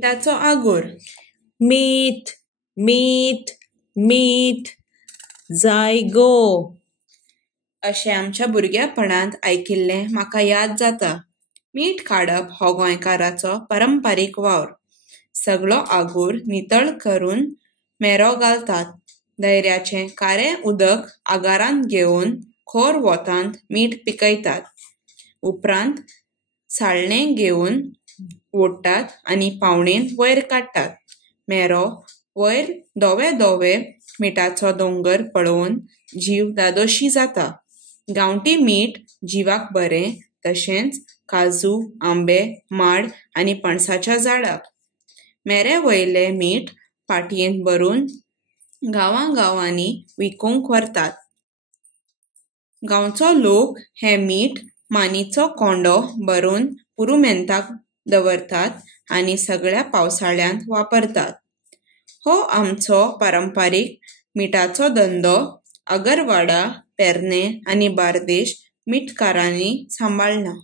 मिठाचो आगोर. मीठ मीठ मीठ जाय गो अशें आमच्या भुरगेपणांत आयकिल्लें म्हाका याद जाता. मीठ काडप हो गोंयकाराचो पारंपारीक वावर. सगळो आगोर नितळ करून मेरो घालतात. दैऱ्याचें खारें उदक आगारांत घेवन खोर वोतांत मीठ पिकयतात. उपरांत साळणें घेवन ओडटात आनी पावणेन वयर काडटात. मेरो वयर धवे धवे मिठाचो दोंगर पळोवन जीव धादोशी जाता. गांवठी मीठ जिवाक बरें तशेंच काजू, आंबे, माड आनी पणसाच्या झाडां. मेरे वयलें मीठ पाटयेंत भरून गांवांनी विकूंक व्हरतात. गांवचो लोक हें मीठ मानीचो कोंडो भरून पुरुमेंताक दवरतात आनी सगळ्या पावसाळ्यांत वापरतात. हो आमचो पारंपारीक मिठाचो धंदो आगरवाडा, पेरने आनी बार्देश मिठकारांनी सांबाळला.